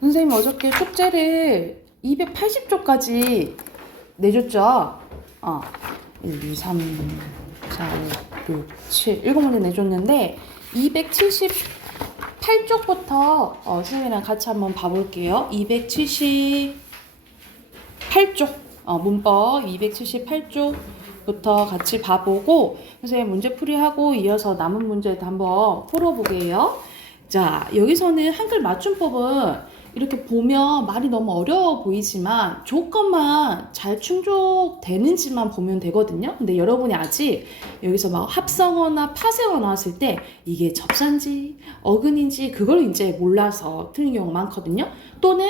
선생님 어저께 숙제를 280쪽까지 내줬죠? 1, 2, 3, 4, 5, 6, 7, 7문제 내줬는데 278쪽부터 선생님이랑 같이 한번 봐볼게요. 278쪽 문법 278쪽부터 같이 봐보고 선생님 문제풀이하고 이어서 남은 문제도 한번 풀어보게요. 자, 여기서는 한글 맞춤법은 이렇게 보면 말이 너무 어려워 보이지만 조건만 잘 충족되는지만 보면 되거든요. 근데 여러분이 아직 여기서 막 합성어나 파생어 나왔을 때 이게 접사인지 어근인지 그걸 이제 몰라서 틀린 경우가 많거든요. 또는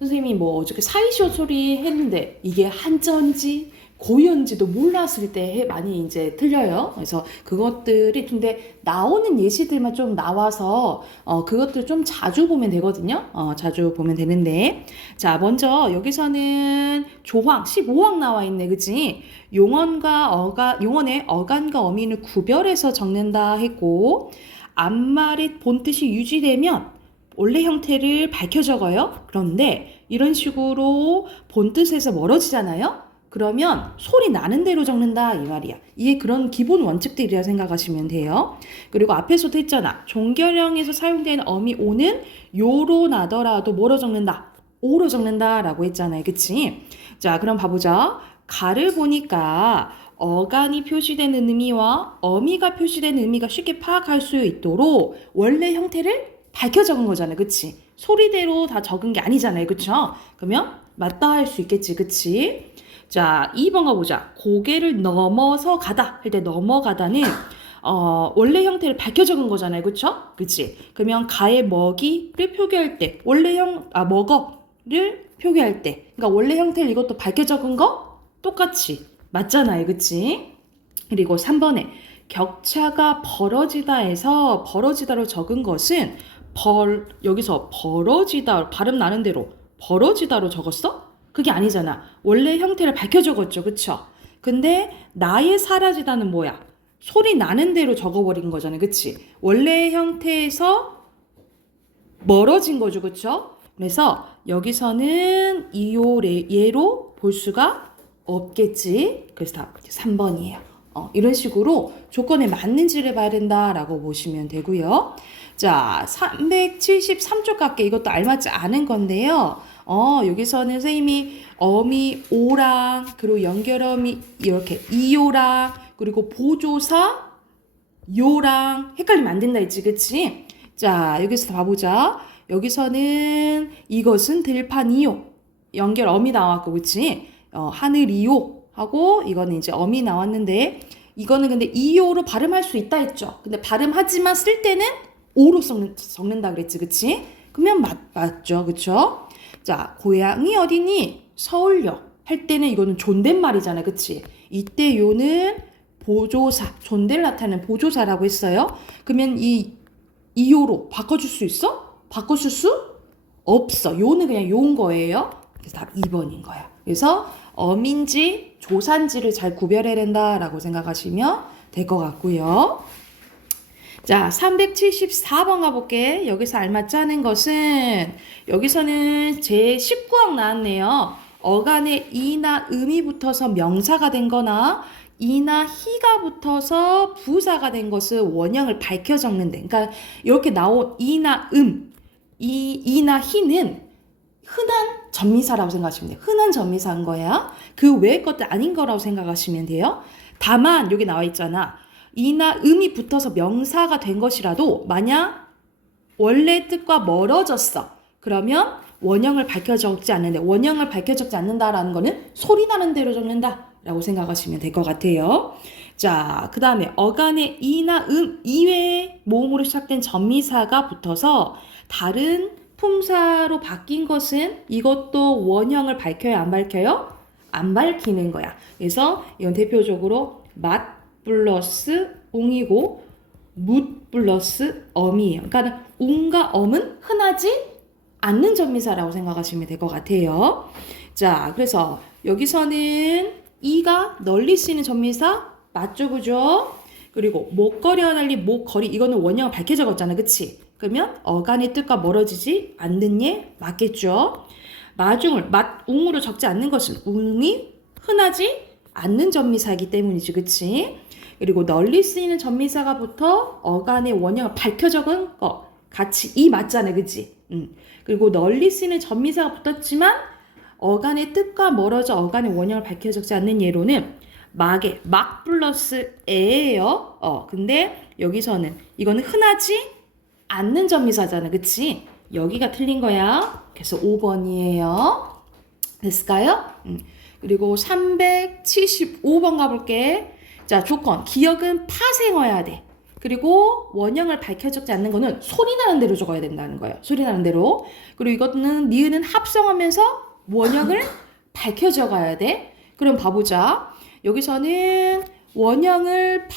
선생님이 뭐 어저께 사이시오 소리 했는데 이게 한자인지 고유인지도 몰랐을 때 많이 이제 틀려요. 그래서 그것들이 근데 나오는 예시들만 좀 나와서 그것들 좀 자주 보면 되거든요. 자주 보면 되는데 자 먼저 여기서는 조항 15항 나와 있네, 그치? 용언의 어간과 어민을 구별해서 적는다 했고 앞말의 본뜻이 유지되면 원래 형태를 밝혀 적어요. 그런데 이런 식으로 본뜻에서 멀어지잖아요. 그러면 소리 나는 대로 적는다 이 말이야. 이게 그런 기본 원칙들이라 생각하시면 돼요. 그리고 앞에서도 했잖아. 종결형에서 사용되는 어미 오는 요로 나더라도 뭐로 적는다? 오로 적는다 라고 했잖아요. 그치? 자, 그럼 봐보자. 가를 보니까 어간이 표시되는 의미와 어미가 표시되는 의미가 쉽게 파악할 수 있도록 원래 형태를 밝혀 적은 거잖아요. 그치? 소리대로 다 적은 게 아니잖아요. 그쵸? 그러면 맞다 할 수 있겠지. 그치? 자, 2번 가보자. 고개를 넘어서 가다 할 때 넘어가다는 원래 형태를 밝혀 적은 거잖아요. 그쵸? 그치? 그러면 가의 먹이를 표기할 때 먹어를 표기할 때 그러니까 원래 형태를 이것도 밝혀 적은 거 똑같이 맞잖아요. 그치? 그리고 3번에 격차가 벌어지다에서 벌어지다로 적은 것은 여기서 벌어지다 발음 나는 대로 벌어지다로 적었어? 그게 아니잖아. 원래 형태를 밝혀 적었죠. 그쵸? 근데 나의 사라지다는 뭐야? 소리 나는 대로 적어버린 거잖아. 그치? 원래 형태에서 멀어진 거죠. 그쵸? 그래서 여기서는 예로 볼 수가 없겠지. 그래서 답 3번이에요. 이런 식으로 조건에 맞는지를 봐야 된다라고 보시면 되고요. 자, 373쪽 갈게. 이것도 알맞지 않은 건데요. 여기서는 선생님이 어미 오랑 그리고 연결어미 이렇게 이요랑 그리고 보조사 요랑 헷갈리면 안 된다 했지, 그치? 자, 여기서 봐보자. 여기서는 이것은 들판이요. 연결 어미 나왔고, 그치? 하늘이요 하고 이거는 이제 어미 나왔는데 이거는 근데 이요로 발음할 수 있다 했죠. 근데 발음하지만 쓸 때는 오로 적는다 그랬지, 그치? 그러면 맞죠, 그쵸? 자, 고향이 어디니? 서울역 할 때는 이거는 존댓말이잖아, 그치? 이때 요는 보조사, 존댓를 나타내는 보조사라고 했어요. 그러면 이요로 바꿔줄 수 있어? 바꿔줄 수 없어. 요는 그냥 요인 거예요. 그래서 답 2번인 거야. 그래서 어민지, 조산지를 잘 구별해야 된다라고 생각하시면 될 것 같고요. 자, 374번 가볼게. 여기서 알맞지 않은 것은 여기서는 제 19항 나왔네요. 어간에 이나 음이 붙어서 명사가 된 거나 이나 희가 붙어서 부사가 된 것을 원형을 밝혀 적는데 그러니까 이렇게 나온 이나 이나 희는 흔한 전미사라고 생각하시면 돼요. 흔한 전미사인 거야. 그 외의 것들 아닌 거라고 생각하시면 돼요. 다만 여기 나와 있잖아. 이나 음이 붙어서 명사가 된 것이라도 만약 원래 뜻과 멀어졌어. 그러면 원형을 밝혀 적지 않는데 원형을 밝혀 적지 않는다라는 거는 소리 나는 대로 적는다 라고 생각하시면 될 것 같아요. 자, 그 다음에 어간에 이나 이외의 모음으로 시작된 전미사가 붙어서 다른 품사로 바뀐 것은 이것도 원형을 밝혀요? 안 밝혀요? 안 밝히는 거야. 그래서 이건 대표적으로 맛 플러스 웅이고 묻 플러스 엄이에요. 그러니까 웅과 엄은 흔하지 않는 전미사라고 생각하시면 될 것 같아요. 자, 그래서 여기서는 이가 널리 쓰이는 전미사 맞죠, 그죠? 그리고 목걸이와 달리 목걸이 이거는 원형을 밝혀 적었잖아, 그치? 그러면 어간의 뜻과 멀어지지 않는 예 맞겠죠. 마중을 웅으로 적지 않는 것은 웅이 흔하지 않는 전미사이기 때문이지, 그치? 그리고 널리 쓰이는 전미사가 붙어 어간의 원형을 밝혀 적은 거 같이 이 맞잖아, 그치? 그리고 널리 쓰이는 전미사가 붙었지만 어간의 뜻과 멀어져 어간의 원형을 밝혀 적지 않는 예로는 막의 막 플러스 에예요. 근데 여기서는 이거는 흔하지 않는 전미사잖아, 그치? 여기가 틀린 거야. 그래서 5번이에요. 됐을까요? 그리고 375번 가볼게. 자, 조건. 기억은 파생어야 돼. 그리고 원형을 밝혀 적지 않는 거는 소리 나는 대로 적어야 된다는 거예요. 소리 나는 대로. 그리고 이거는 니은은 합성하면서 원형을 밝혀 적어야 돼. 그럼 봐보자. 여기서는 원형을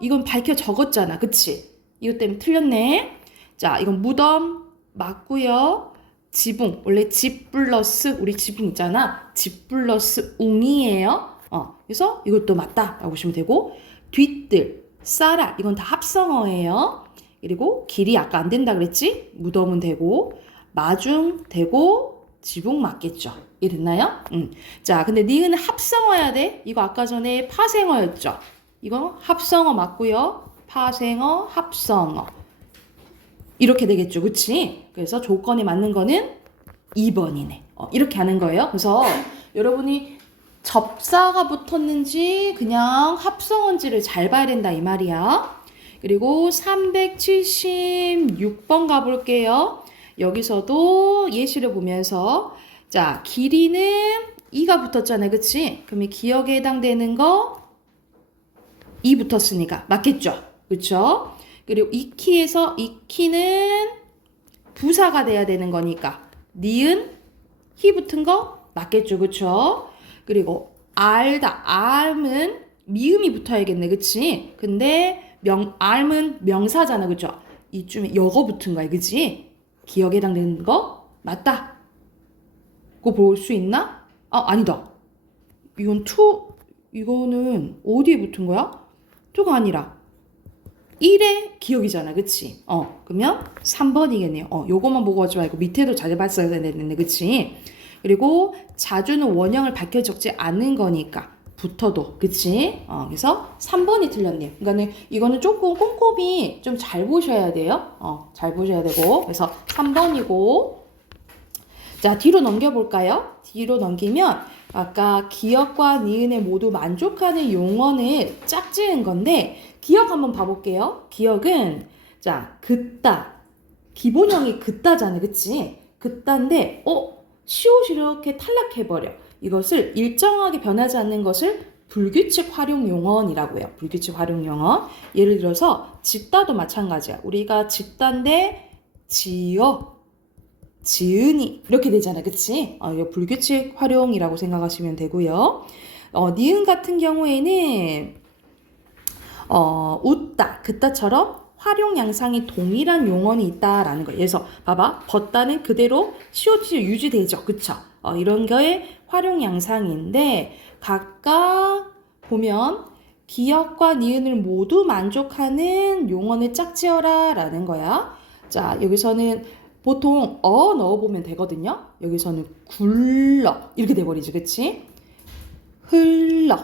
이건 밝혀 적었잖아. 그치? 이것 때문에 틀렸네. 자, 이건 무덤 맞고요. 지붕, 원래 집 플러스 우리 지붕 있잖아. 집 플러스 웅이에요. 그래서 이것도 맞다라고 보시면 되고, 뒤뜰, 쌀아 이건 다 합성어예요. 그리고 길이 아까 안 된다 그랬지? 무덤은 되고, 마중 되고, 지붕 맞겠죠. 이랬나요? 자, 근데 니은은 합성어야 돼. 이거 아까 전에 파생어였죠. 이거 합성어 맞고요. 파생어, 합성어. 이렇게 되겠죠. 그치? 그래서 조건에 맞는 거는 2번이네. 이렇게 하는 거예요. 그래서 여러분이 접사가 붙었는지 그냥 합성어인지를 잘 봐야 된다 이 말이야. 그리고 376번 가볼게요. 여기서도 예시를 보면서 자, 길이는 2가 붙었잖아요. 그치? 그러면 기억에 해당되는 거 2 붙었으니까 맞겠죠? 그쵸? 그리고 이키에서 이키는 부사가 돼야 되는 거니까 니은 히 붙은 거 맞겠죠? 그쵸? 그리고 알다 알은 미음이 붙어야겠네. 그치? 근데 알은 명사잖아. 그쵸? 이쯤에 여거 붙은 거야. 그치? 기억에 해당되는 거 맞다. 그거 볼 수 있나? 아니다. 이거는 어디에 붙은 거야? 투가 아니라 1의 기억이잖아. 그치? 그러면 3번이겠네요. 요거만 보고 하지 말고 밑에도 잘 봤어야 되는데, 그치? 그리고 자주는 원형을 밝혀 적지 않은 거니까 붙어도, 그치? 그래서 3번이 틀렸네요. 그러니까 이거는 조금 꼼꼼히 좀 잘 보셔야 돼요. 잘 보셔야 되고. 그래서 3번이고. 자, 뒤로 넘겨볼까요? 뒤로 넘기면 아까 기억과 니은에 모두 만족하는 용언을 짝지은 건데 기억 한번 봐볼게요. 기억은 자, 긋다. 기본형이 긋다잖아. 그치? 긋다인데 시옷이 이렇게 탈락해버려. 이것을 일정하게 변하지 않는 것을 불규칙 활용 용언이라고 해요. 불규칙 활용 용언. 예를 들어서 짓다도 마찬가지야. 우리가 짓다인데 지어 지은이 이렇게 되잖아. 그치? 이거 불규칙 활용이라고 생각하시면 되고요. 니은 같은 경우에는 웃다, 긋다처럼 활용 양상이 동일한 용언이 있다라는 거예요. 그래서 봐봐. 벗다는 그대로 시옷이 유지되죠. 그쵸? 이런 거의 활용 양상인데 각각 보면 기억과 니은을 모두 만족하는 용언을 짝지어라 라는 거야. 자, 여기서는 보통 넣어보면 되거든요. 여기서는 굴러 이렇게 돼버리지. 그치? 흘러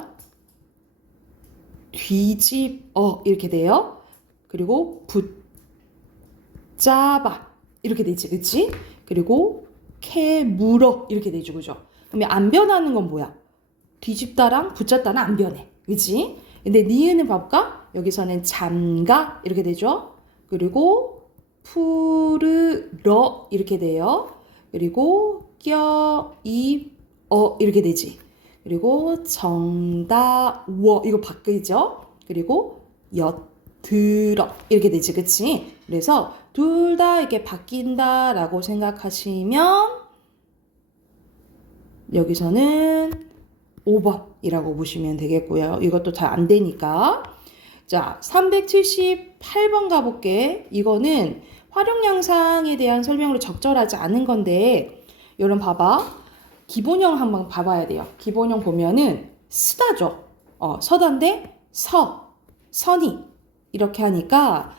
뒤집어 이렇게 돼요. 그리고 붙잡아 이렇게 되지. 그치? 그리고 캐물어 이렇게 되죠. 그죠? 그러면 안 변하는 건 뭐야? 뒤집다랑 붙잡다는 안 변해. 그치? 근데 니은은 봐볼까? 여기서는 잠가 이렇게 되죠. 그리고 푸르러 이렇게 돼요. 그리고 이렇게 되지. 그리고 정다워 이거 바뀌죠. 그리고 엿들어 이렇게 되지. 그치? 그래서 둘 다 이렇게 바뀐다라고 생각하시면 여기서는 5번이라고 보시면 되겠고요. 이것도 잘 안 되니까. 자, 378번 가볼게. 이거는 활용 양상에 대한 설명으로 적절하지 않은 건데 여러분 봐봐. 기본형 한번 봐봐야 돼요. 기본형 보면은 쓰다죠. 서다인데 선이 이렇게 하니까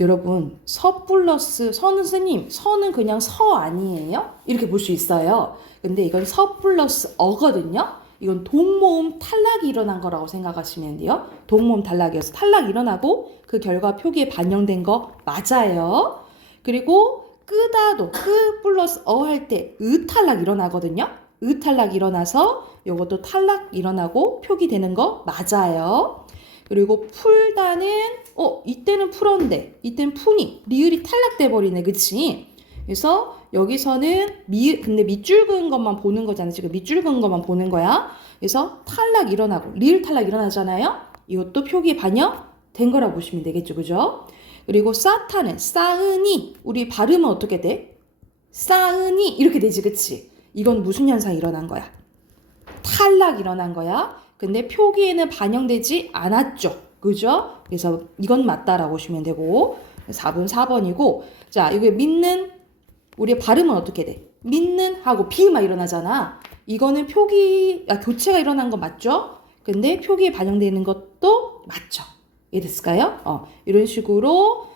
여러분, 서 플러스 서는 스님, 서는 그냥 서 아니에요? 이렇게 볼 수 있어요. 근데 이건 서 플러스 어거든요. 이건 동모음 탈락이 일어난 거라고 생각하시면 돼요. 동모음 탈락이어서 탈락 일어나고 그 결과 표기에 반영된 거 맞아요. 그리고 끄다도 끄 플러스 어 할 때 으 탈락 일어나거든요. 으 탈락 일어나서 이것도 탈락 일어나고 표기되는 거 맞아요. 그리고 풀다는 이때는 풀었는데 이때는 푸니 리을이 탈락돼 버리네, 그치? 그래서 여기서는 근데 밑줄 그은 것만 보는 거잖아. 지금 밑줄 그은 것만 보는 거야. 그래서 탈락 일어나고 리을 탈락 일어나잖아요. 이것도 표기에 반영된 거라고 보시면 되겠죠, 그죠? 그리고 싸타는 싸으니 우리 발음은 어떻게 돼? 싸으니 이렇게 되지, 그치? 이건 무슨 현상이 일어난 거야? 탈락 일어난 거야. 근데 표기에는 반영되지 않았죠. 그죠? 그래서 이건 맞다라고 보시면 되고 4번 4번이고 자, 이게 믿는 우리 발음은 어떻게 돼? 믿는 하고 비음이 일어나잖아. 이거는 교체가 일어난 거 맞죠? 근데 표기에 반영되는 것도 맞죠. 이해됐을까요? 이런 식으로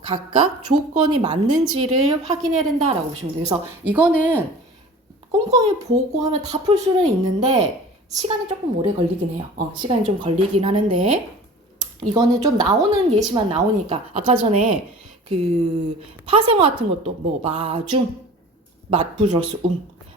각각 조건이 맞는지를 확인해야 된다라고 보시면 돼요. 그래서 이거는 꼼꼼히 보고 하면 다 풀 수는 있는데 시간이 조금 오래 걸리긴 해요. 시간이 좀 걸리긴 하는데 이거는 좀 나오는 예시만 나오니까 아까 전에 그 파생어 같은 것도 뭐 마중, 맛 플러스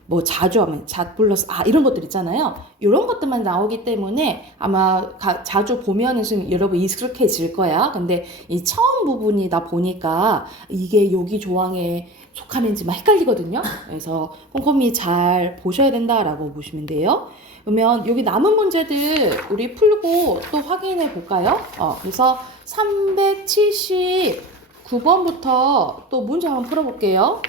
뭐 자주 하면 잣 플러스 이런 것들 있잖아요. 이런 것들만 나오기 때문에 아마 자주 보면은 여러분 익숙해질 거야. 근데 이 처음 부분이다 보니까 이게 여기 조항에 속하는지 막 헷갈리거든요. 그래서 꼼꼼히 잘 보셔야 된다라고 보시면 돼요. 그러면 여기 남은 문제들 우리 풀고 또 확인해 볼까요? 그래서 379번부터 또 문제 한번 풀어볼게요.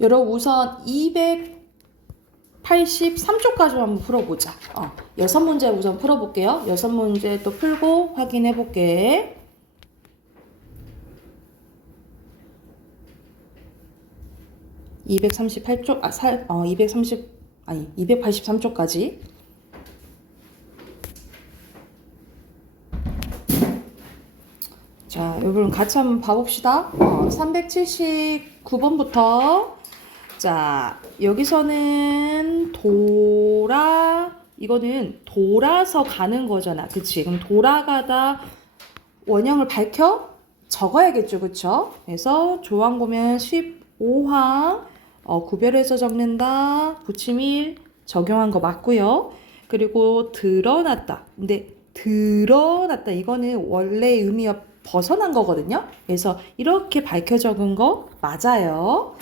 여러분 우선 283쪽까지 한번 풀어보자. 6문제 우선 풀어볼게요. 6문제 또 풀고 확인해볼게. (238쪽) 283쪽까지. 자, 여러분 같이 한번 봐봅시다. 379번부터 자, 여기서는 이거는 돌아서 가는 거잖아. 그치? 그럼 돌아가다 원형을 밝혀 적어야겠죠. 그쵸? 그래서 조항 보면 15항 구별해서 적는다. 붙임일 적용한 거 맞고요. 그리고 드러났다. 근데 드러났다. 이거는 원래 의미가 벗어난 거거든요. 그래서 이렇게 밝혀 적은 거 맞아요.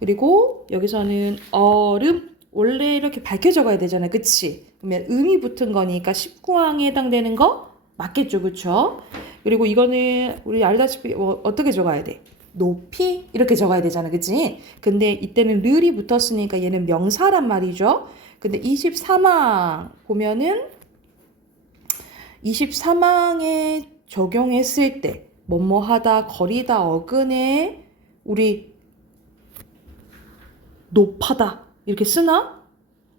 그리고 여기서는 얼음 원래 이렇게 밝혀 적어야 되잖아요. 그치? 그러면 음이 붙은 거니까 19항에 해당되는 거 맞겠죠. 그쵸? 그리고 이거는 우리 알다시피 어떻게 적어야 돼? 높이 이렇게 적어야 되잖아. 그치? 근데 이때는 르이 붙었으니까 얘는 명사란 말이죠. 근데 23항 보면은 23항에 적용했을 때 뭐뭐하다, 거리다, 어근에 우리 높하다 이렇게 쓰나?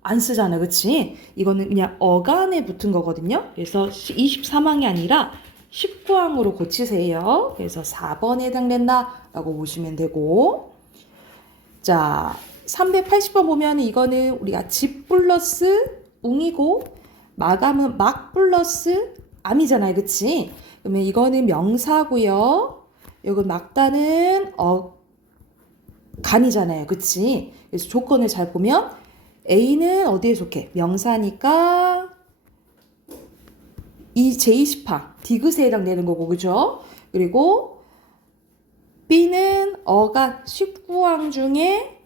안 쓰잖아. 그치? 이거는 그냥 어간에 붙은 거거든요. 그래서 23항이 아니라 19항으로 고치세요. 그래서 4번에 해당된다 라고 보시면 되고 자 380번 보면 이거는 우리가 집 플러스 웅이고 마감은 막 플러스 암이잖아요. 그치? 그러면 이거는 명사고요. 여기 막다는 간이잖아요. 그치? 그래서 조건을 잘 보면 A는 어디에 속해? 명사니까 이 제20항 디귿에 해당되는 거고 그죠? 그리고 B는 어간 19항 중에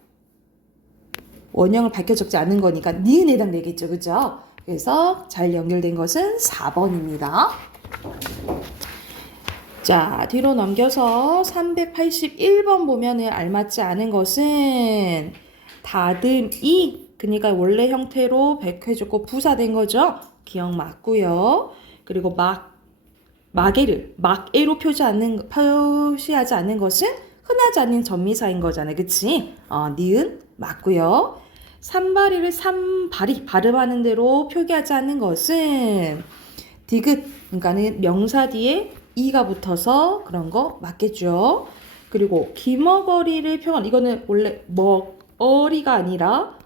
원형을 밝혀 적지 않은 거니까 니은에 해당되겠죠. 그죠? 그래서 잘 연결된 것은 4번입니다. 자, 뒤로 넘겨서 381번 보면은 알맞지 않은 것은 다듬이 그러니까 원래 형태로 백회적고 부사된 거죠. 기억 맞고요. 그리고 막애로 표시하지 않는 것은 흔하지 않는 전미사인 거잖아요. 그치? 니은 맞고요. 산발이를 산발이 발음하는 대로 표기하지 않는 것은 디귿, 그러니까는 명사 뒤에 이가 붙어서 그런 거 맞겠죠. 그리고 기머거리를 표현, 이거는 원래 먹어리가 아니라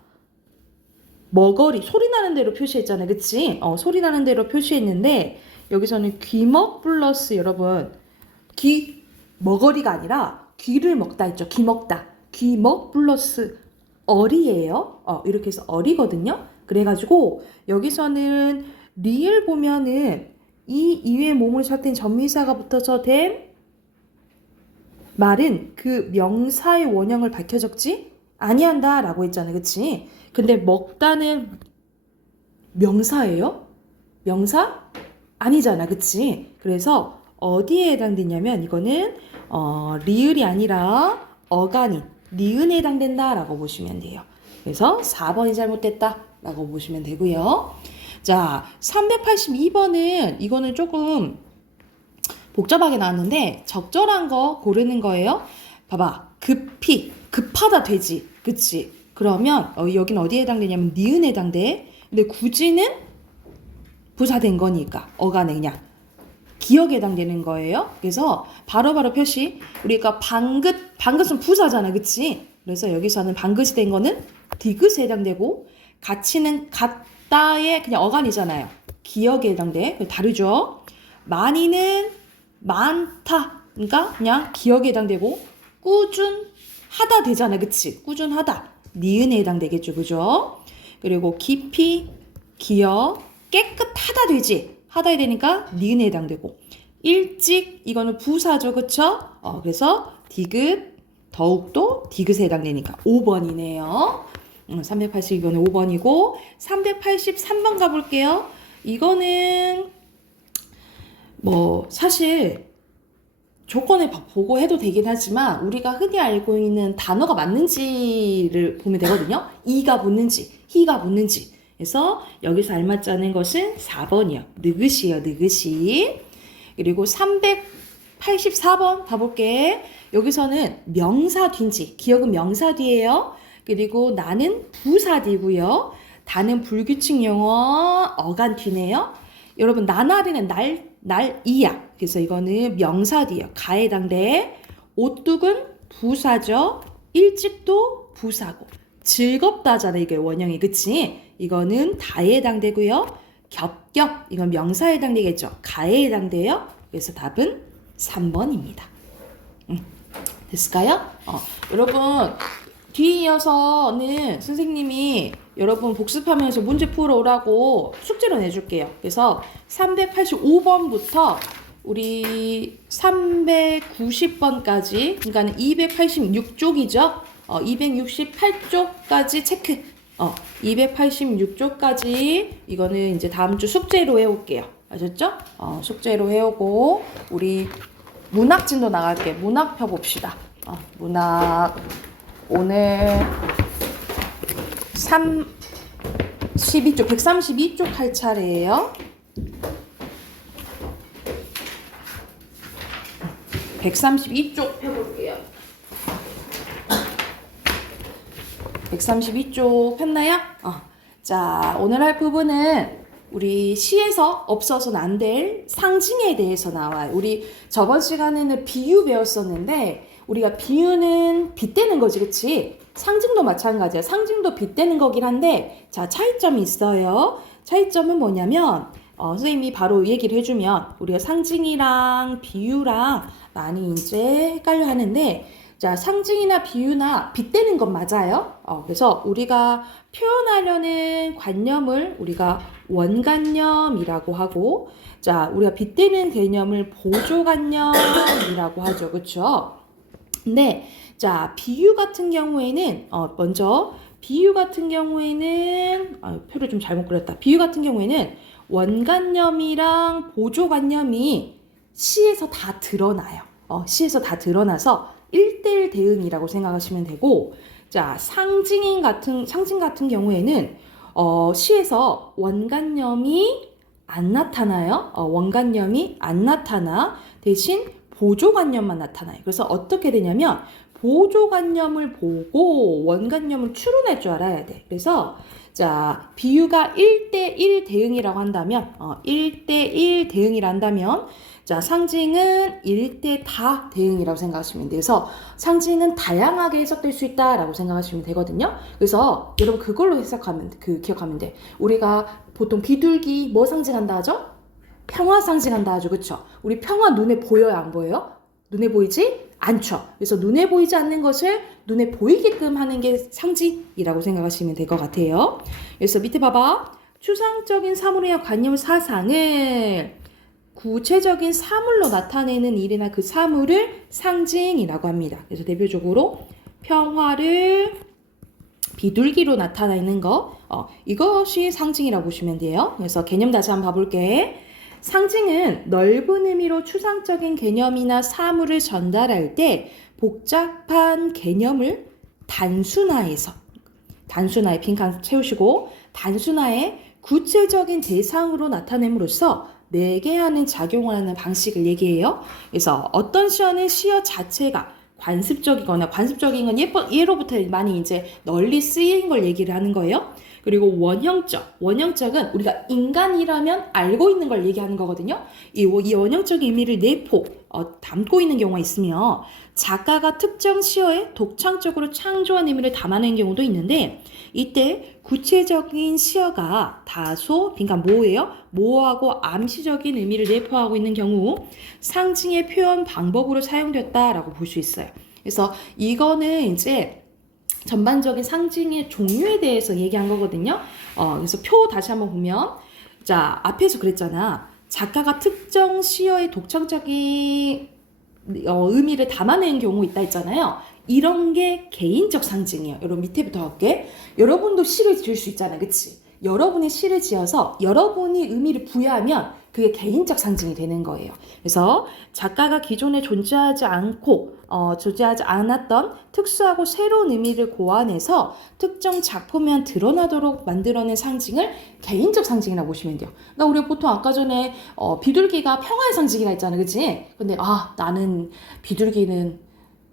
먹어리, 소리 나는 대로 표시했잖아요. 그치? 소리 나는 대로 표시했는데 여기서는 귀먹 플러스 여러분 먹어리가 아니라 귀를 먹다 했죠. 귀 먹다. 귀먹 플러스 어리예요. 이렇게 해서 어리거든요. 그래가지고 여기서는 리을 보면은 이 이외의 몸을 시작된 전미사가 붙어서 된 말은 그 명사의 원형을 밝혀 적지 아니한다 라고 했잖아요. 그치? 근데 먹다는 명사예요? 명사? 아니잖아. 그치? 그래서 어디에 해당되냐면 이거는 리을이 아니라 어간인 니은에 해당된다 라고 보시면 돼요. 그래서 4번이 잘못됐다 라고 보시면 되고요. 자, 382번은 이거는 조금 복잡하게 나왔는데 적절한 거 고르는 거예요. 봐봐. 급히 급하다 되지. 그치? 그러면 여긴 어디에 해당되냐면 니은에 해당돼. 근데 굳이는 부사된 거니까 어간에 그냥 기억에 해당되는 거예요. 그래서 바로바로 표시. 우리가 방긋은 부사잖아. 그치? 그래서 여기서는 방긋이 된 거는 디귿에 해당되고 가치는 같다의 그냥 어간이잖아요. 기억에 해당돼. 다르죠? 많이는 많다. 그러니까 그냥 기억에 해당되고 꾸준하다 되잖아. 그치? 꾸준하다. 니은에 해당되겠죠. 그죠? 그리고 깊이, 기억, 깨끗하다 되지. 하다에 되니까 니은에 해당되고 일찍 이거는 부사죠. 그쵸? 그래서 디귿 더욱도 디귿에 해당되니까 5번이네요. 382번은 5번이고 383번 가볼게요. 이거는 뭐 사실 조건을 보고 해도 되긴 하지만 우리가 흔히 알고 있는 단어가 맞는지를 보면 되거든요. 이가 붙는지 히가 붙는지. 그래서 여기서 알맞지 않은 것은 4번이요. 느긋이에요. 느긋이. 그리고 384번 봐볼게. 여기서는 명사 뒤인지. 기억은 명사 뒤예요. 그리고 나는 부사 뒤고요. 다는 불규칙 용어 어간 뒤네요. 여러분 나날이는 날이야. 그래서 이거는 명사 뒤예요. 가에 해당돼. 오뚝은 부사죠. 일찍도 부사고. 즐겁다잖아. 이게 원형이. 그치? 이거는 다에 해당되고요. 겹겹 이건 명사에 해당되겠죠. 가에 해당돼요. 그래서 답은 3번입니다. 됐을까요? 여러분 뒤에 이어서는 선생님이 여러분 복습하면서 문제 풀어 오라고 숙제로 내줄게요. 그래서 385번부터 우리 390번까지 그러니까 286쪽이죠. 268쪽까지 체크. 286쪽까지 이거는 이제 다음 주 숙제로 해올게요. 아셨죠? 숙제로 해오고 우리 문학진도 나갈게. 문학 펴봅시다. 문학 오늘 132쪽 할 차례예요. 132쪽 펴볼게요. 132쪽 폈나요? 자, 오늘 할 부분은 우리 시에서 없어서는 안 될 상징에 대해서 나와요. 우리 저번 시간에는 비유 배웠었는데 우리가 비유는 빗대는 거지, 그치? 상징도 마찬가지야. 상징도 빗대는 거긴 한데 자, 차이점이 있어요. 차이점은 뭐냐면 선생님이 바로 얘기를 해주면 우리가 상징이랑 비유랑 많이 이제 헷갈려 하는데 자, 상징이나 비유나 빗대는 건 맞아요. 그래서 우리가 표현하려는 관념을 우리가 원관념이라고 하고, 자, 우리가 빗대는 개념을 보조관념이라고 하죠. 그쵸? 근데, 자, 비유 같은 경우에는, 먼저, 비유 같은 경우에는, 표를 좀 잘못 그렸다. 비유 같은 경우에는 원관념이랑 보조관념이 시에서 다 드러나요. 시에서 다 드러나서 1대1 대응이라고 생각하시면 되고, 자, 상징 같은 경우에는 시에서 원관념이 안 나타나요. 원관념이 안 나타나. 대신 보조관념만 나타나요. 그래서 어떻게 되냐면 보조관념을 보고 원관념을 추론할 줄 알아야 돼. 그래서 자, 비유가 1대1 대응이라고 한다면 1대1 대응이라 한다면 자, 상징은 1대 다 대응이라고 생각하시면 돼요. 그래서 상징은 다양하게 해석될 수 있다라고 생각하시면 되거든요. 그래서 여러분 그걸로 해석하면 기억하면 돼. 우리가 보통 비둘기 뭐 상징한다 하죠? 평화 상징한다 하죠. 그렇죠? 우리 평화 눈에 보여요, 안 보여요? 눈에 보이지 않죠. 그래서 눈에 보이지 않는 것을 눈에 보이게끔 하는 게 상징이라고 생각하시면 될 것 같아요. 그래서 밑에 봐봐. 추상적인 사물의 관념 사상을 구체적인 사물로 나타내는 일이나 그 사물을 상징이라고 합니다. 그래서 대표적으로 평화를 비둘기로 나타내는 거, 이것이 상징이라고 보시면 돼요. 그래서 개념 다시 한번 봐볼게. 상징은 넓은 의미로 추상적인 개념이나 사물을 전달할 때 복잡한 개념을 단순화해 빈칸 채우시고 단순화해 구체적인 대상으로 나타냄으로써 매개하는 작용을 하는 방식을 얘기해요. 그래서 어떤 시어는 시어 자체가 관습적이거나 관습적인 건 예로부터 많이 이제 널리 쓰인 걸 얘기를 하는 거예요. 그리고 원형적은 우리가 인간이라면 알고 있는 걸 얘기하는 거거든요. 이 원형적인 의미를 담고 있는 경우가 있으며 작가가 특정 시어에 독창적으로 창조한 의미를 담아낸 경우도 있는데 이때 구체적인 시어가 다소 빈칸 모호해요. 모호하고 암시적인 의미를 내포하고 있는 경우 상징의 표현 방법으로 사용됐다라고 볼 수 있어요. 그래서 이거는 이제 전반적인 상징의 종류에 대해서 얘기한 거거든요. 그래서 표 다시 한번 보면 자 앞에서 그랬잖아. 작가가 특정 시어의 독창적인 의미를 담아낸 경우 있다 했잖아요. 이런 게 개인적 상징이에요. 여러분 밑에부터 할게. 여러분도 시를 지을 수 있잖아요. 그치? 여러분이 시를 지어서 여러분이 의미를 부여하면 그게 개인적 상징이 되는 거예요. 그래서 작가가 기존에 존재하지 않았던 특수하고 새로운 의미를 고안해서 특정 작품에 드러나도록 만들어낸 상징을 개인적 상징이라고 보시면 돼요. 그러니까 우리가 보통 아까 전에 비둘기가 평화의 상징이라 했잖아요. 그치? 근데 나는 비둘기는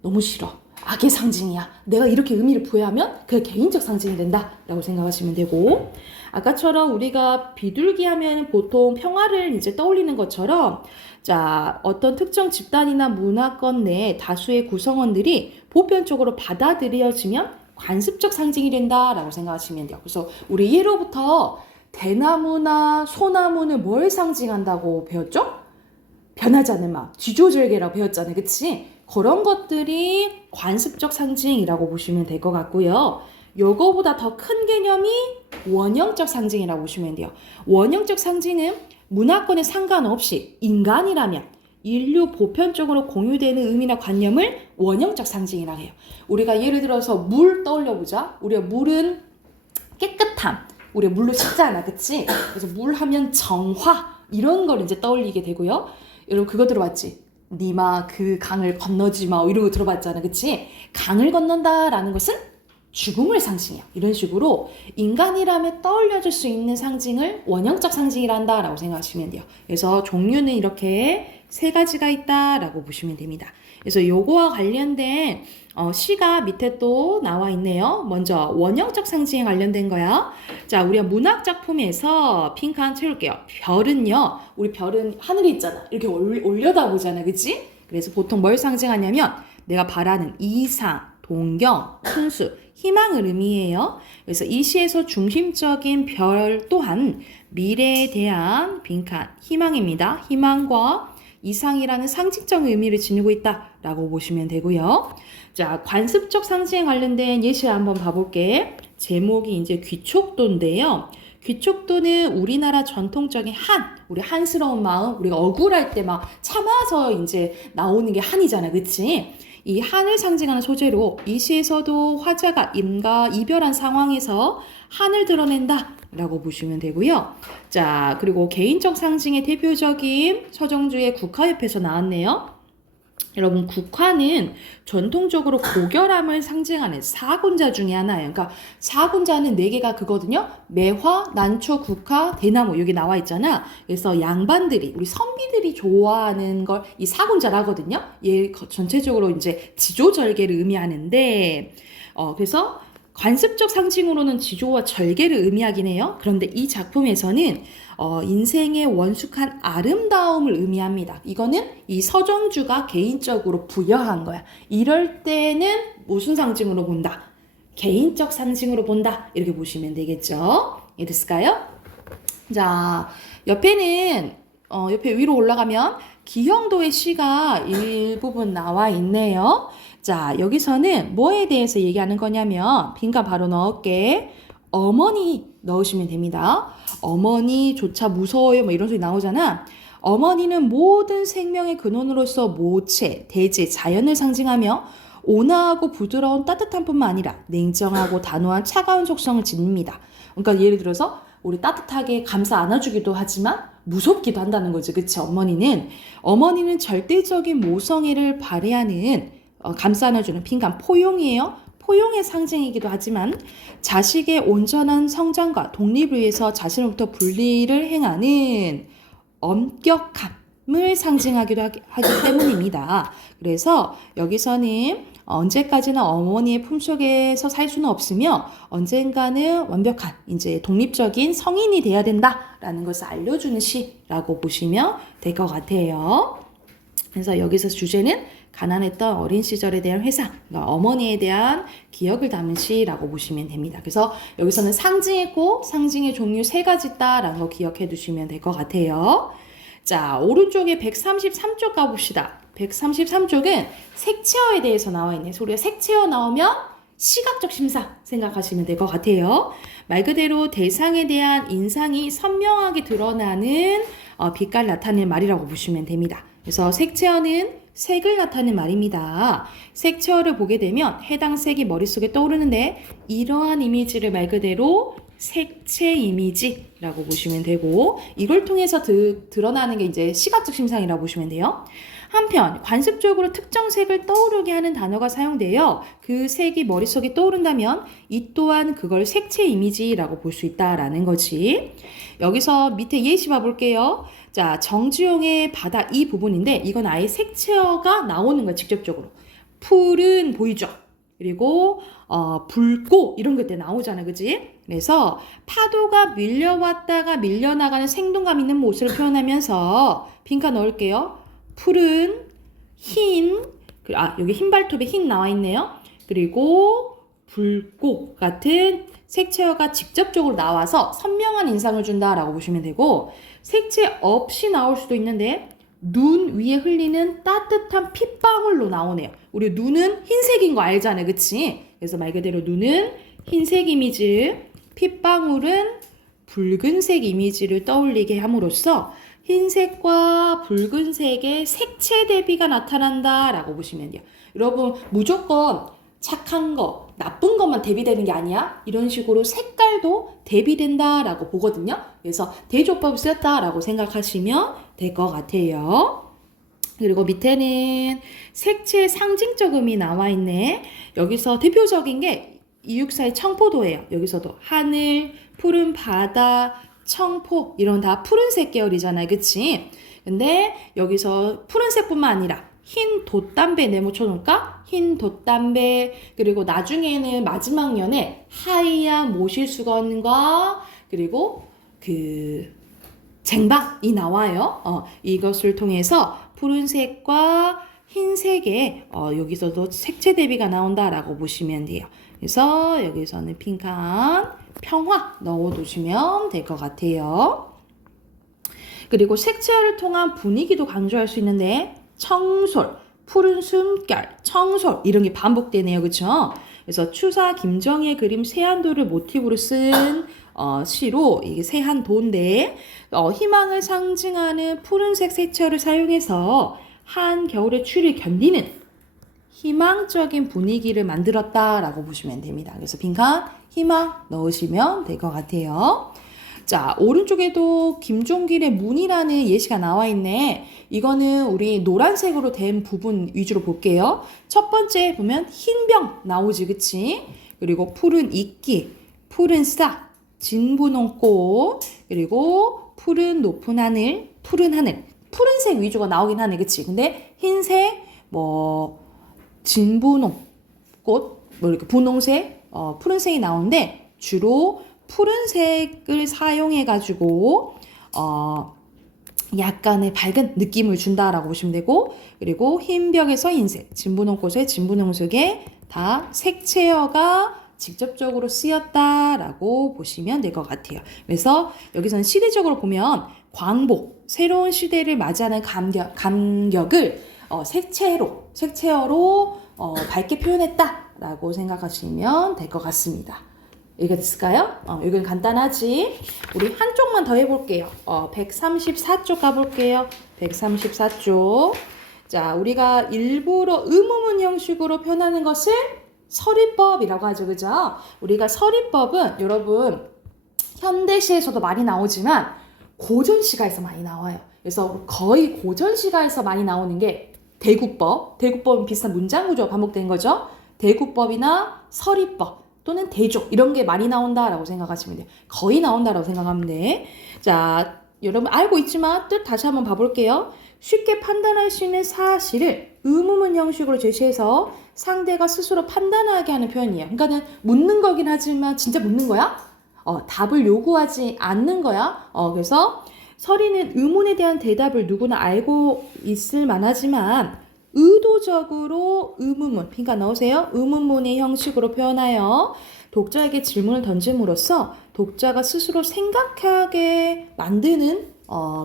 너무 싫어. 악의 상징이야. 내가 이렇게 의미를 부여하면 그게 개인적 상징이 된다라고 생각하시면 되고 아까처럼 우리가 비둘기 하면 보통 평화를 이제 떠올리는 것처럼 자 어떤 특정 집단이나 문화권 내 다수의 구성원들이 보편적으로 받아들여지면 관습적 상징이 된다라고 생각하시면 돼요. 그래서 우리 예로부터 대나무나 소나무는 뭘 상징한다고 배웠죠? 변하지 않는 마음, 지조절개라고 배웠잖아요. 그치? 그런 것들이 관습적 상징이라고 보시면 될 것 같고요. 요거보다 더 큰 개념이 원형적 상징이라고 보시면 돼요. 원형적 상징은 문화권에 상관없이 인간이라면 인류 보편적으로 공유되는 의미나 관념을 원형적 상징이라고 해요. 우리가 예를 들어서 물 떠올려보자. 우리가 물은 깨끗함. 우리가 물로 씻잖아. 그치? 그래서 물 하면 정화. 이런 걸 이제 떠올리게 되고요. 여러분 그거 들어봤지? 니마 그 강을 건너지 마 이런 거 들어봤잖아. 그치? 강을 건넌다라는 것은 죽음을 상징해요. 이런 식으로 인간이라면 떠올려줄 수 있는 상징을 원형적 상징이란다 라고 생각하시면 돼요. 그래서 종류는 이렇게 3가지가 있다라고 보시면 됩니다. 그래서 요거와 관련된 시가 밑에 또 나와 있네요. 먼저 원형적 상징에 관련된 거야. 자, 우리가 문학 작품에서 핑크 채울게요. 별은요. 우리 별은 하늘에 있잖아. 이렇게 올려다보잖아. 그치? 그래서 보통 뭘 상징하냐면 내가 바라는 이상, 동경, 순수, 희망을 의미해요. 그래서 이 시에서 중심적인 별 또한 미래에 대한 빈칸, 희망입니다. 희망과 이상이라는 상징적 의미를 지니고 있다라고 보시면 되고요. 자, 관습적 상징에 관련된 예시 한번 봐볼게. 제목이 이제 귀촉도인데요. 귀촉도는 우리나라 전통적인 우리 한스러운 마음, 우리가 억울할 때 막 참아서 이제 나오는 게 한이잖아, 그치? 이 한을 상징하는 소재로 이 시에서도 화자가 임과 이별한 상황에서 한을 드러낸다 라고 보시면 되고요. 자, 그리고 개인적 상징의 대표적인 서정주의 국화협에서 나왔네요. 여러분 국화는 전통적으로 고결함을 상징하는 사군자 중에 하나예요. 그러니까 사군자는 네 개가 그거든요. 매화, 난초, 국화, 대나무 여기 나와 있잖아. 그래서 양반들이 우리 선비들이 좋아하는 걸 이 사군자라거든요. 얘 전체적으로 이제 지조절개를 의미하는데 그래서 관습적 상징으로는 지조와 절개를 의미하긴 해요. 그런데 이 작품에서는 인생의 원숙한 아름다움을 의미합니다. 이거는 이 서정주가 개인적으로 부여한 거야. 이럴 때는 무슨 상징으로 본다? 개인적 상징으로 본다. 이렇게 보시면 되겠죠. 이해됐을까요? 자, 옆에는 옆에 위로 올라가면 기형도의 시가 일부분 나와 있네요. 자, 여기서는 뭐에 대해서 얘기하는 거냐면 빈칸 바로 넣을게. 어머니 넣으시면 됩니다. 어머니조차 무서워요 뭐 이런 소리 나오잖아. 어머니는 모든 생명의 근원으로서 모체, 대지, 자연을 상징하며 온화하고 부드러운 따뜻한 뿐만 아니라 냉정하고 단호한 차가운 속성을 지닙니다. 그러니까 예를 들어서 우리 따뜻하게 감싸 안아주기도 하지만 무섭기도 한다는 거죠. 그치? 어머니는 절대적인 모성애를 발휘하는 감싸 안아주는 빈칸 포용이에요. 포용의 상징이기도 하지만 자식의 온전한 성장과 독립을 위해서 자신으로부터 분리를 행하는 엄격함을 상징하기도 하기 때문입니다. 그래서 여기서는 언제까지나 어머니의 품속에서 살 수는 없으며 언젠가는 완벽한 이제 독립적인 성인이 돼야 된다라는 것을 알려주는 시라고 보시면 될 것 같아요. 그래서 여기서 주제는 가난했던 어린 시절에 대한 회상, 그러니까 어머니에 대한 기억을 담은 시라고 보시면 됩니다. 그래서 여기서는 상징했고 상징의 종류 세 가지 있다라는 거 기억해 두시면 될 것 같아요. 자, 오른쪽에 133쪽 가봅시다. 133쪽은 색채어에 대해서 나와 있네요. 우리가 색채어 나오면 시각적 심사 생각하시면 될 것 같아요. 말 그대로 대상에 대한 인상이 선명하게 드러나는 빛깔 나타내는 말이라고 보시면 됩니다. 그래서 색채어는 색을 나타내는 말입니다. 색채어를 보게 되면 해당 색이 머릿속에 떠오르는데 이러한 이미지를 말 그대로 색채 이미지라고 보시면 되고 이걸 통해서 드러나는 게 이제 시각적 심상이라고 보시면 돼요. 한편 관습적으로 특정 색을 떠오르게 하는 단어가 사용되어 그 색이 머릿속에 떠오른다면 이 또한 그걸 색채 이미지라고 볼 수 있다라는 거지. 여기서 밑에 예시 봐볼게요. 자, 정지용의 바다 이 부분인데 이건 아예 색채어가 나오는 거야 직접적으로. 풀은 보이죠? 그리고 붉고 이런 것들 나오잖아, 그지? 그래서 파도가 밀려왔다가 밀려나가는 생동감 있는 모습을 표현하면서 빈칸 넣을게요. 푸른, 흰, 여기 흰 발톱에 흰 나와 있네요. 그리고 붉고 같은 색채어가 직접적으로 나와서 선명한 인상을 준다라고 보시면 되고 색채 없이 나올 수도 있는데 눈 위에 흘리는 따뜻한 핏방울로 나오네요. 우리 눈은 흰색인 거 알잖아요. 그치? 그래서 말 그대로 눈은 흰색 이미지, 핏방울은 붉은색 이미지를 떠올리게 함으로써 흰색과 붉은색의 색채 대비가 나타난다라고 보시면 돼요. 여러분 무조건 착한 거, 나쁜 것만 대비되는 게 아니야. 이런 식으로 색깔도 대비된다라고 보거든요. 그래서 대조법을 썼다라고 생각하시면 될 것 같아요. 그리고 밑에는 색채 상징적 의미 나와 있네. 여기서 대표적인 게 이육사의 청포도예요. 여기서도 하늘, 푸른 바다, 청포 이런 다 푸른색 계열이잖아요. 그치? 근데 여기서 푸른색뿐만 아니라 흰 돛담배 네모쳐 놓을까? 흰 돛담배 그리고 나중에는 마지막 년에 하얀 모실수건과 그리고 그 쟁반이 나와요. 이것을 통해서 푸른색과 흰색의 여기서도 색채 대비가 나온다라고 보시면 돼요. 그래서 여기서는 빈칸 평화 넣어두시면 될 것 같아요. 그리고 색채를 통한 분위기도 강조할 수 있는데 청솔, 푸른 숨결, 청솔 이런 게 반복되네요. 그렇죠? 그래서 추사 김정희의 그림 세안도를 모티브로 쓴 시로 이게 세안도인데 희망을 상징하는 푸른색 색채를 사용해서 한겨울의 추위를 견디는 희망적인 분위기를 만들었다라고 보시면 됩니다. 그래서 빈칸 희망 넣으시면 될 것 같아요. 자, 오른쪽에도 김종길의 문이라는 예시가 나와 있네. 이거는 우리 노란색으로 된 부분 위주로 볼게요. 첫 번째 보면 흰 병 나오지, 그치? 그리고 푸른 이끼, 푸른 싹, 진분홍꽃, 그리고 푸른 높은 하늘, 푸른 하늘. 푸른색 위주가 나오긴 하네, 그치? 근데 흰색, 진분홍 꽃, 이렇게 분홍색, 푸른색이 나오는데 주로 푸른색을 사용해가지고 약간의 밝은 느낌을 준다라고 보시면 되고, 그리고 흰 벽에서 흰색, 진분홍꽃에 진분홍색에 다 색채어가 직접적으로 쓰였다라고 보시면 될 것 같아요. 그래서 여기서는 시대적으로 보면 광복, 새로운 시대를 맞이하는 감격을 색채어로 밝게 표현했다라고 생각하시면 될 것 같습니다. 이해됐을까요? 이건 간단하지? 우리 한쪽만 더 해볼게요. 134쪽 가볼게요. 134쪽. 자, 우리가 일부러 의문문 형식으로 표현하는 것을 서리법이라고 하죠. 그죠? 우리가 서리법은 여러분 현대시에서도 많이 나오지만 고전시가에서 많이 나와요. 그래서 거의 고전시가에서 많이 나오는 게 대구법. 대구법은 비슷한 문장 구조가 반복된 거죠. 대구법이나 서리법 또는 대조 이런 게 많이 나온다라고 생각하시면 돼요. 거의 나온다라고 생각하면 돼. 자, 여러분 알고 있지만 뜻 다시 한번 봐볼게요. 쉽게 판단할 수 있는 사실을 의문문 형식으로 제시해서 상대가 스스로 판단하게 하는 표현이에요. 그러니까는 묻는 거긴 하지만 진짜 묻는 거야? 답을 요구하지 않는 거야. 그래서 서리는 의문에 대한 대답을 누구나 알고 있을 만하지만 의도적으로 의문문, 그러니까 넣으세요. 의문문의 형식으로 표현하여 독자에게 질문을 던짐으로써 독자가 스스로 생각하게 만드는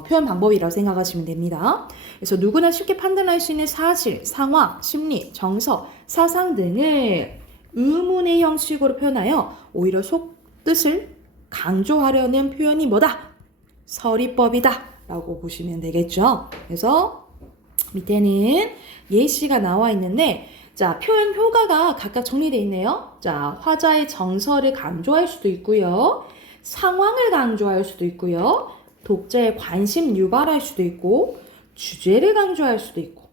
표현 방법이라고 생각하시면 됩니다. 그래서 누구나 쉽게 판단할 수 있는 사실, 상황, 심리, 정서, 사상 등을 의문의 형식으로 표현하여 오히려 속뜻을 강조하려는 표현이 뭐다? 서리법이다 라고 보시면 되겠죠. 그래서 밑에는 예시가 나와 있는데, 자, 표현 효과가 각각 정리되어 있네요. 자, 화자의 정서를 강조할 수도 있고요. 상황을 강조할 수도 있고요. 독자의 관심 유발할 수도 있고, 주제를 강조할 수도 있고,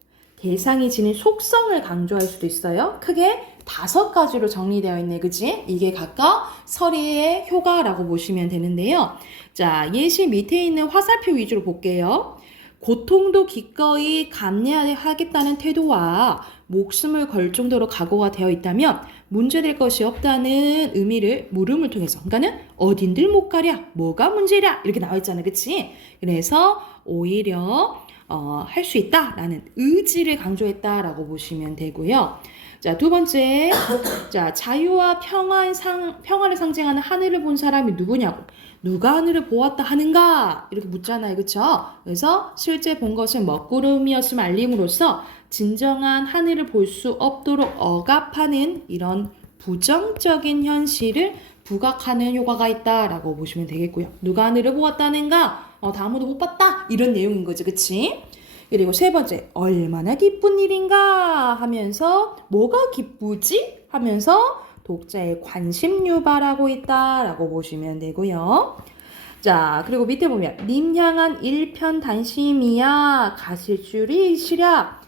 대상이 지닌 속성을 강조할 수도 있어요. 크게 5가지로 정리되어 있네, 그치? 이게 각각 서리의 효과라고 보시면 되는데요. 자, 예시 밑에 있는 화살표 위주로 볼게요. 고통도 기꺼이 감내하겠다는 태도와 목숨을 걸 정도로 각오가 되어 있다면 문제될 것이 없다는 의미를 물음을 통해서, 그러니까는 어딘들 못 가랴, 뭐가 문제랴 이렇게 나와 있잖아요, 그치? 그래서 오히려 할 수 있다라는 의지를 강조했다라고 보시면 되고요. 자, 두 번째, 자, 자유와 평화를 상징하는 하늘을 본 사람이 누구냐고. 누가 하늘을 보았다 하는가? 이렇게 묻잖아요. 그쵸? 그래서 실제 본 것은 먹구름이었음을 알림으로써 진정한 하늘을 볼 수 없도록 억압하는 이런 부정적인 현실을 부각하는 효과가 있다라고 보시면 되겠고요. 누가 하늘을 보았다는가? 다 아무도 못 봤다? 이런 내용인 거죠. 그치? 그리고 세 번째, 얼마나 기쁜 일인가 하면서 뭐가 기쁘지? 하면서 독자의 관심 유발하고 있다라고 보시면 되고요. 자, 그리고 밑에 보면 님 향한 일편단심이야 가실 줄이 시랴.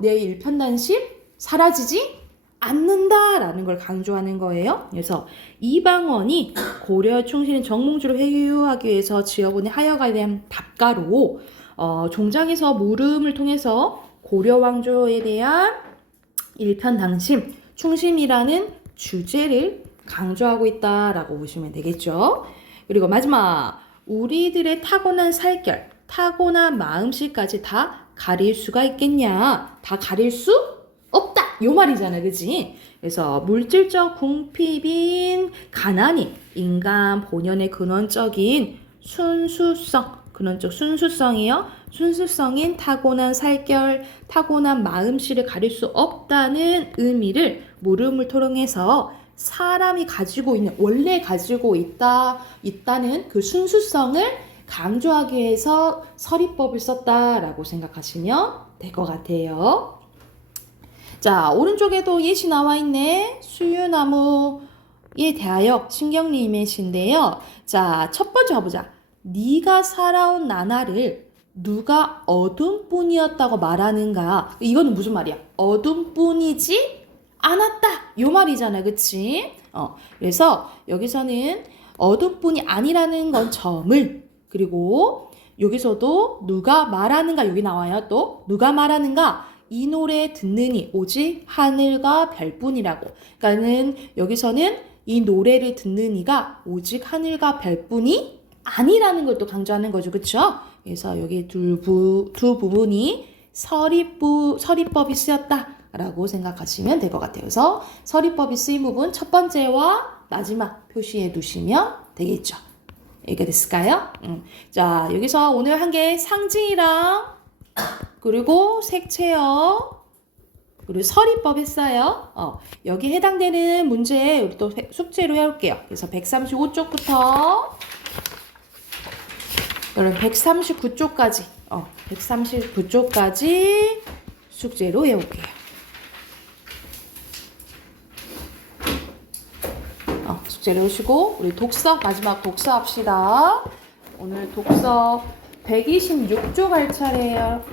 내 일편단심 사라지지 않는다라는 걸 강조하는 거예요. 그래서 이방원이 고려 충신인 정몽주를 회유하기 위해서 지어보낸 하여가에 대한 답가로 종장에서 물음을 통해서 고려 왕조에 대한 일편단심, 충심이라는 주제를 강조하고 있다라고 보시면 되겠죠. 그리고 마지막, 우리들의 타고난 살결, 타고난 마음씨까지 다 가릴 수가 있겠냐? 다 가릴 수 없다! 요 말이잖아, 그치? 그래서 물질적 궁핍인 가난이 인간 본연의 근원적인 근원적 순수성이요. 순수성인 타고난 살결, 타고난 마음씨를 가릴 수 없다는 의미를 물음을 통해서 사람이 가지고 있는, 원래 가지고 있다는 그 순수성을 강조하기 위해서 서리법을 썼다라고 생각하시면 될 것 같아요. 자, 오른쪽에도 예시 나와 있네. 수유나무에 대하여 신경림의시인데요. 자, 첫 번째 가보자. 네가 살아온 나날을 누가 어둠뿐이었다고 말하는가? 이거는 무슨 말이야? 어둠뿐이지 않았다. 요 말이잖아. 그치? 그래서 여기서는 어둠뿐이 아니라는 건 점을, 그리고 여기서도 누가 말하는가 여기 나와요. 또 누가 말하는가? 이 노래 듣느니 오직 하늘과 별뿐이라고. 그러니까는 여기서는 이 노래를 듣는 이가 오직 하늘과 별뿐이 아니라는 걸 또 강조하는 거죠. 그쵸? 그래서 여기 두 부분이 서리법이 쓰였다라고 생각하시면 될 것 같아요. 그래서 서리법이 쓰인 부분 첫 번째와 마지막 표시해 두시면 되겠죠. 이해가 됐을까요? 자, 여기서 오늘 한 게 상징이랑 그리고 색채어 그리고 서리법 했어요. 여기 해당되는 문제 우리 또 숙제로 해올게요. 그래서 135쪽부터 여러분 139쪽까지 139쪽까지 숙제로 해올게요. 숙제를 해오시고 우리 독서 마지막 독서 합시다. 오늘 독서 126쪽 할 차례예요.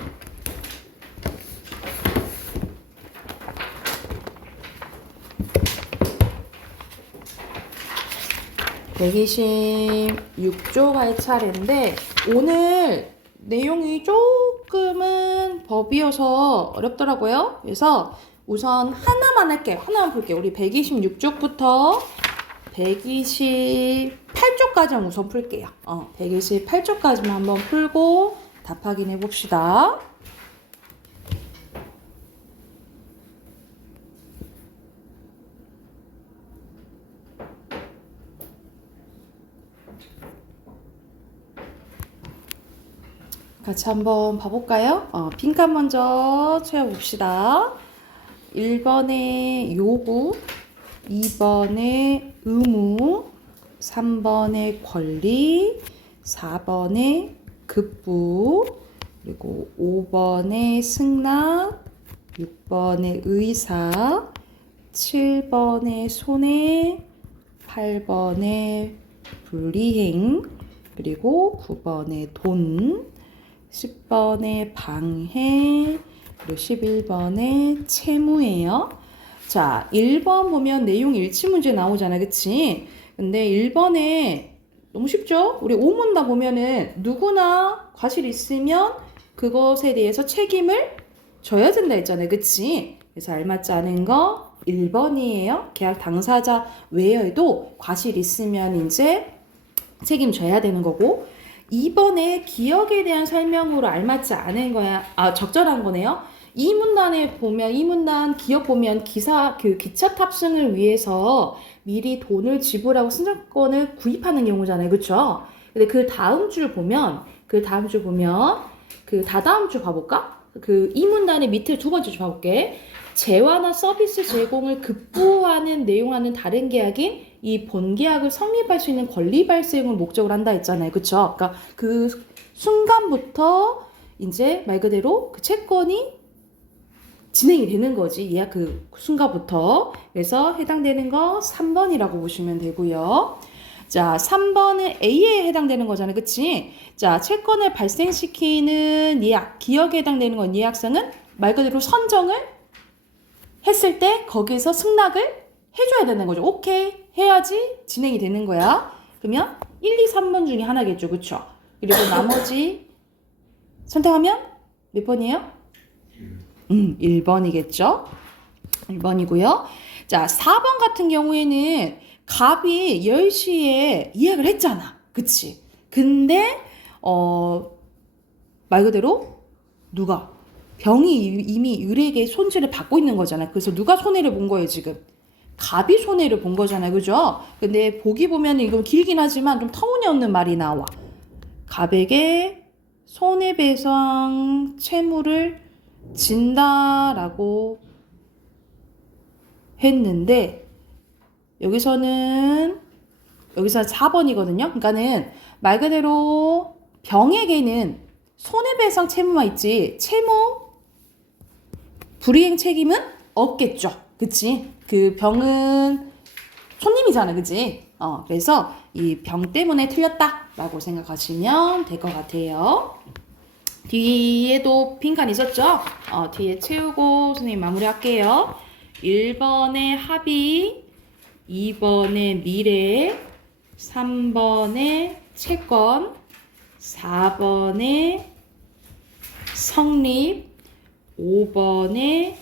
(126쪽) 할 차례인데 오늘 내용이 조금은 법이어서 어렵더라고요. 그래서 우선 하나만 할게요. 하나만 볼게요. 우리 126쪽부터 128쪽까지만 우선 풀게요. 128쪽까지만 한번 풀고 답 확인해 봅시다. 같이 한번 봐볼까요? 빈칸 먼저 채워봅시다. 1번에 요구, 2번에 의무, 3번에 권리, 4번에 급부, 그리고 5번에 승낙, 6번에 의사, 7번에 손해, 8번에 불이행, 그리고 9번에 돈, 10번에 방해, 그리고 11번에 채무예요. 자, 1번 보면 내용 일치 문제 나오잖아. 그치? 근데 1번에 너무 쉽죠? 우리 오문다 보면은 누구나 과실 있으면 그것에 대해서 책임을 져야 된다 했잖아요. 그치? 그래서 알맞지 않은 거 1번이에요. 계약 당사자 외에도 과실 있으면 이제 책임져야 되는 거고, 2번에 기억에 대한 설명으로 알맞지 않은 거야. 적절한 거네요. 이 문단에 보면, 이 문단 기억 보면 기차 탑승을 위해서 미리 돈을 지불하고 승차권을 구입하는 경우잖아요. 그쵸? 근데 그 다음 줄 보면, 다다음 줄 봐볼까? 이 문단의 밑에 두 번째 줄 봐볼게. 재화나 서비스 제공을 급부하는 내용하는 다른 계약인 이 본계약을 성립할 수 있는 권리 발생을 목적으로 한다 했잖아요. 그쵸? 그러니까 그 순간부터 이제 말 그대로 그 채권이 진행이 되는 거지. 예약 그 순간부터. 그래서 해당되는 거 3번이라고 보시면 되고요. 자, 3번은 A에 해당되는 거잖아요. 그치? 자, 채권을 발생시키는 예약, 기억에 해당되는 건 예약성은 말 그대로 선정을 했을 때 거기서 승낙을 해줘야 되는 거죠. 오케이. 해야지 진행이 되는 거야. 그러면 1, 2, 3번 중에 하나겠죠. 그쵸? 그리고 나머지 선택하면 몇 번이에요? 1번이겠죠? 1번이고요. 자, 4번 같은 경우에는 갑이 10시에 예약을 했잖아. 그치? 근데 말 그대로 누가? 병이 이미 을에게 손실을 받고 있는 거잖아. 그래서 누가 손해를 본 거예요, 지금? 갑이 손해를 본 거잖아요. 그죠? 근데 보기 보면 이건 길긴 하지만 좀 터무니없는 말이 나와. 갑에게 손해배상 채무를 진다라고 했는데 여기서는 4번이거든요. 그러니까는 말 그대로 병에게는 손해배상 채무만 있지 채무 불이행 책임은 없겠죠. 그치? 그 병은 손님이잖아. 그치? 그래서 이 병 때문에 틀렸다 라고 생각하시면 될 것 같아요. 뒤에도 빈칸 있었죠? 뒤에 채우고 선생님 마무리할게요. 1번에 합의, 2번에 미래, 3번에 채권, 4번에 성립, 5번에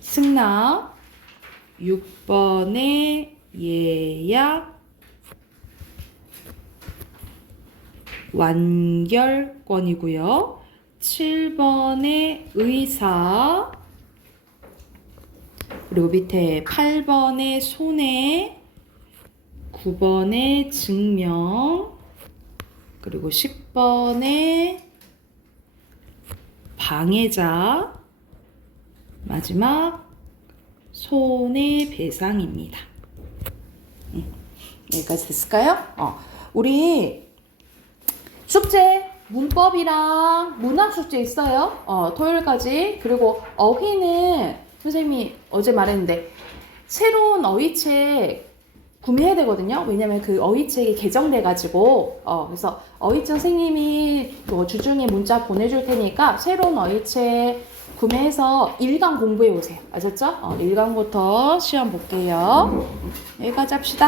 승낙, 6번에 예약, 완결권이고요. 7번에 의사, 그리고 밑에 8번에 손해, 9번에 증명, 그리고 10번에 방해자, 마지막 손해배상입니다. 여기까지 됐을까요? 우리 숙제 문법이랑 문학 숙제 있어요. 토요일까지. 그리고 어휘는 선생님이 어제 말했는데 새로운 어휘책 구매해야 되거든요. 왜냐면 그 어휘책이 개정돼 가지고 그래서 어휘책 선생님이 주중에 문자 보내줄 테니까 새로운 어휘책 구매해서 1강 공부해 오세요. 아셨죠? 1강부터 시험 볼게요. 여기까지 합시다.